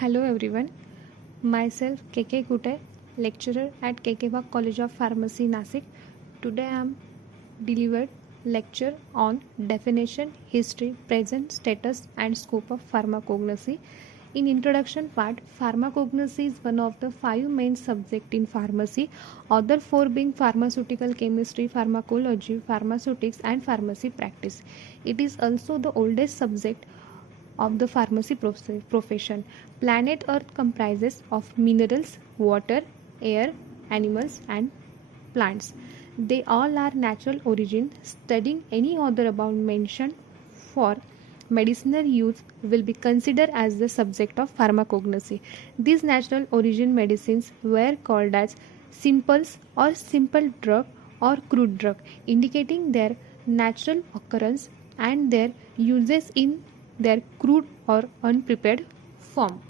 Hello everyone, myself KK Kute, lecturer at KK College of Pharmacy, Nasik. Today I am delivered lecture on definition, history, present status and scope of pharmacognosy. In introduction part, pharmacognosy is one of the 5 main subjects in pharmacy, other 4 being pharmaceutical chemistry, pharmacology, pharmaceutics and pharmacy practice. It is also the oldest subject of the pharmacy profession. Planet Earth comprises of minerals, water, air, animals and plants. They all are natural origin. Studying any other about mentioned for medicinal use will be considered as the subject of pharmacognosy. These natural origin medicines were called as simples or simple drug or crude drug, indicating their natural occurrence and their uses in their crude or unprepared form.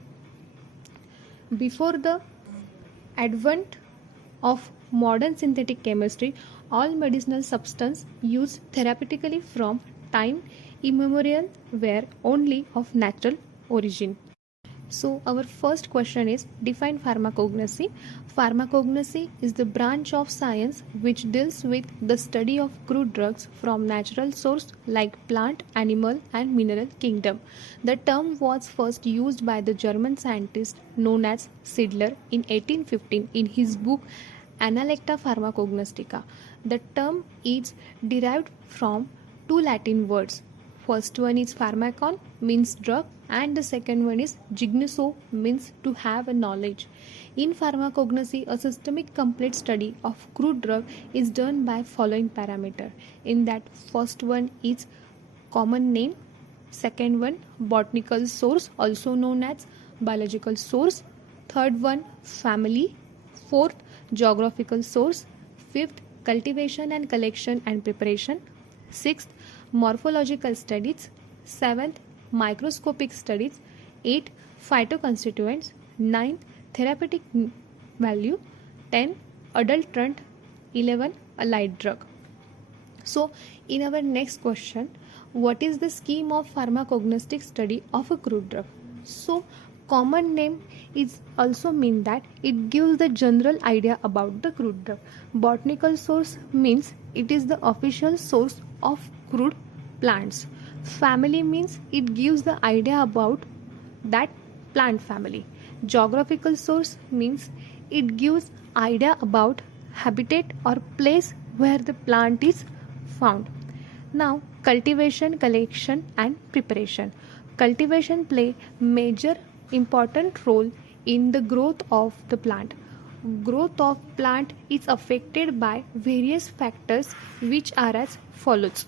Before the advent of modern synthetic chemistry, all medicinal substances used therapeutically from time immemorial were only of natural origin. So our first question is, define pharmacognosy. Pharmacognosy is the branch of science which deals with the study of crude drugs from natural source like plant, animal and mineral kingdom. The term was first used by the German scientist known as Sidler in 1815 in his book Analecta Pharmacognostica. The term is derived from 2 Latin words. First one is pharmakon, means drug, and the second one is gignoso, means to have a knowledge. In pharmacognosy, a systemic complete study of crude drug is done by following parameter. In that, first one is common name, second one botanical source also known as biological source, third one family, fourth geographical source, fifth cultivation and collection and preparation, sixth morphological studies, 7th microscopic studies, 8 phytoconstituents, 9 therapeutic value, 10 adulterant, 11 allied drug. So in our next question, what is the scheme of pharmacognostic study of a crude drug? So common name is also mean that it gives the general idea about the crude drug. Botanical source means it is the official source of crude plants. Family means it gives the idea about that plant family. Geographical source means it gives idea about habitat or place where the plant is found. Now cultivation, collection and preparation. Cultivation play major important role in the growth of the plant. Growth of plant is affected by various factors which are as follows: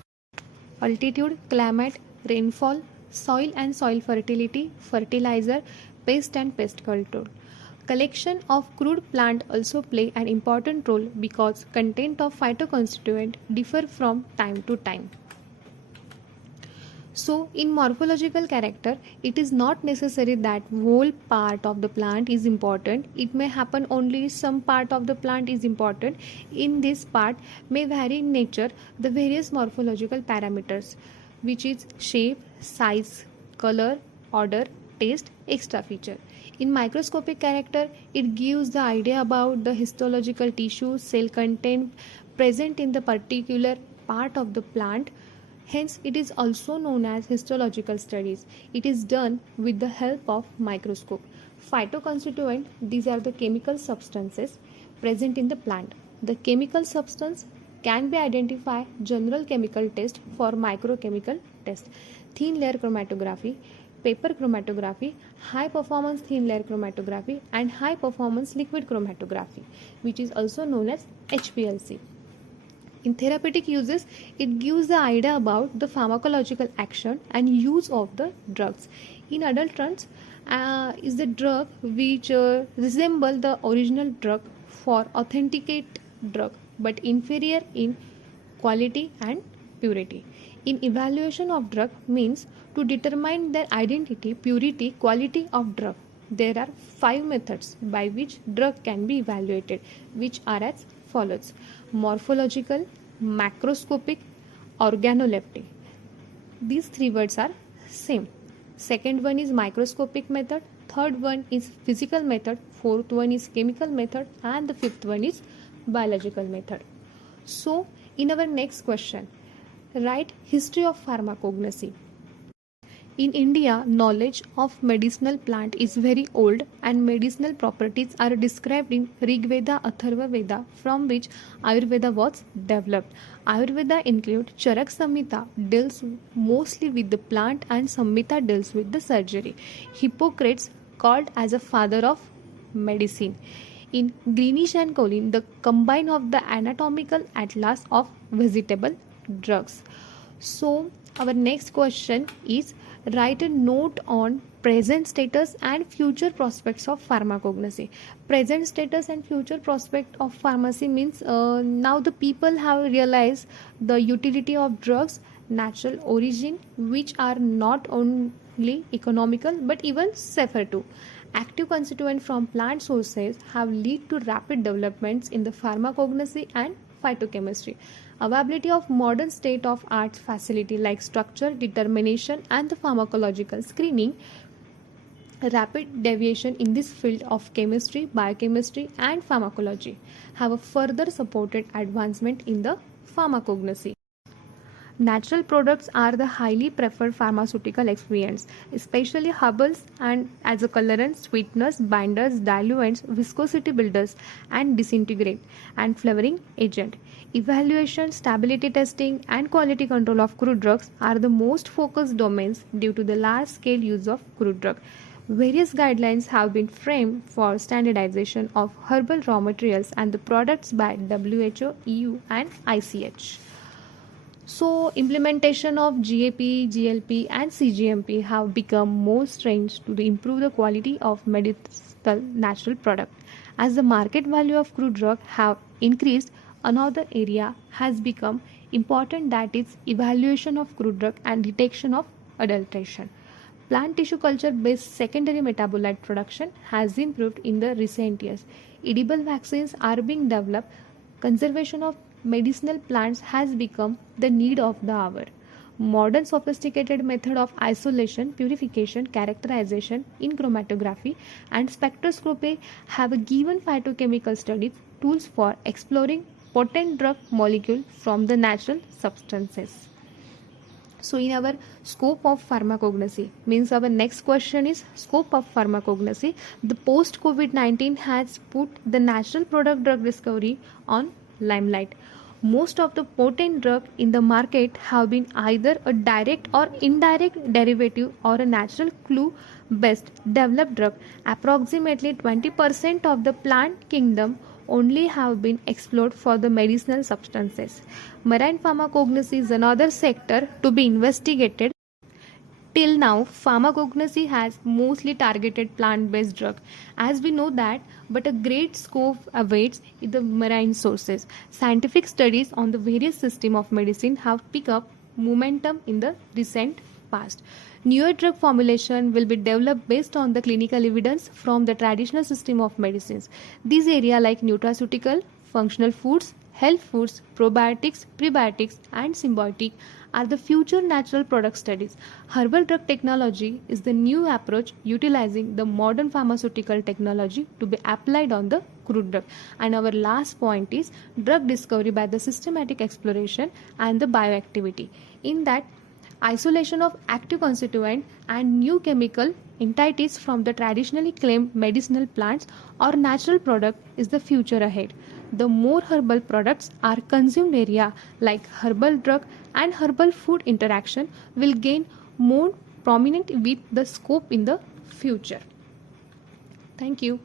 altitude, climate, rainfall, soil and soil fertility, fertilizer, pest and pest control. Collection of crude plant also play an important role because content of phytoconstituent differ from time to time. So in morphological character, it is not necessary that whole part of the plant is important. It may happen only some part of the plant is important. In this part may vary in nature the various morphological parameters, which is shape, size, color, odor, taste, extra feature. In microscopic character, it gives the idea about the histological tissue, cell content present in the particular part of the plant. Hence, it is also known as histological studies. It is done with the help of microscope. Phytoconstituent, these are the chemical substances present in the plant. The chemical substance can be identified general chemical test for microchemical test. Thin layer chromatography, paper chromatography, high performance thin layer chromatography and high performance liquid chromatography, which is also known as HPLC. In therapeutic uses, it gives the idea about the pharmacological action and use of the drugs. In adulterants, is the drug which resemble the original drug for authenticate drug but inferior in quality and purity. In evaluation of drug means to determine their identity, purity, quality of drug. There are 5 methods by which drug can be evaluated, which are as follows: morphological, macroscopic, organoleptic. These 3 words are same. second one is microscopic method, third one is physical method, fourth one is chemical method, and the fifth one is biological method. So in our next question, write history of pharmacognosy. In India, knowledge of medicinal plant is very old and medicinal properties are described in Rig Veda, Atharva Veda, from which Ayurveda was developed. Ayurveda includes Charak Samhita deals mostly with the plant and Samhita deals with the surgery. Hippocrates called as a father of medicine. In Greenish and Collin, the combine of the anatomical atlas of vegetable drugs. So our next question is, write a note on present status and future prospects of pharmacognosy. Present status and future prospect of pharmacy means now the people have realized the utility of drugs, natural origin, which are not only economical but even safer too. Active constituents from plant sources have led to rapid developments in the pharmacognosy and phytochemistry. Availability of modern state-of-art facility like structure determination and the pharmacological screening, rapid deviation in this field of chemistry, biochemistry and pharmacology have further supported advancement in the pharmacognosy. Natural products are the highly preferred pharmaceutical excipients, especially herbals and as a colorant, sweeteners, binders, diluents, viscosity builders, and disintegrate and flavoring agent. Evaluation, stability testing, and quality control of crude drugs are the most focused domains due to the large-scale use of crude drug. Various guidelines have been framed for standardization of herbal raw materials and the products by WHO, EU, and ICH. So, implementation of GAP, GLP, and CGMP have become more stringent to improve the quality of medicinal natural product. As the market value of crude drug have increased, another area has become important, that is evaluation of crude drug and detection of adulteration. Plant tissue culture based secondary metabolite production has improved in the recent years. Edible vaccines are being developed. Conservation of medicinal plants has become the need of the hour. Modern sophisticated method of isolation, purification, characterization in chromatography and spectroscopy have given phytochemical studies tools for exploring potent drug molecule from the natural substances. So in our scope of pharmacognosy, means our next question is scope of pharmacognosy. The post COVID-19 has put the natural product drug discovery on limelight. Most of the potent drugs in the market have been either a direct or indirect derivative or a natural clue based developed drug. Approximately 20% of the plant kingdom only have been explored for the medicinal substances. Marine pharmacognosy is another sector to be investigated. Till now, pharmacognosy has mostly targeted plant-based drugs, as we know that, but a great scope awaits in the marine sources. Scientific studies on the various systems of medicine have picked up momentum in the recent past. Newer drug formulation will be developed based on the clinical evidence from the traditional system of medicines. These areas like nutraceutical, functional foods, health foods, probiotics, prebiotics, and symbiotic are the future natural product studies. Herbal drug technology is the new approach utilizing the modern pharmaceutical technology to be applied on the crude drug. And our last point is drug discovery by the systematic exploration and the bioactivity. In that, isolation of active constituent and new chemical entities from the traditionally claimed medicinal plants or natural product is the future ahead. The more herbal products are consumed, area like herbal drug and herbal food interaction will gain more prominent with the scope in the future. Thank you.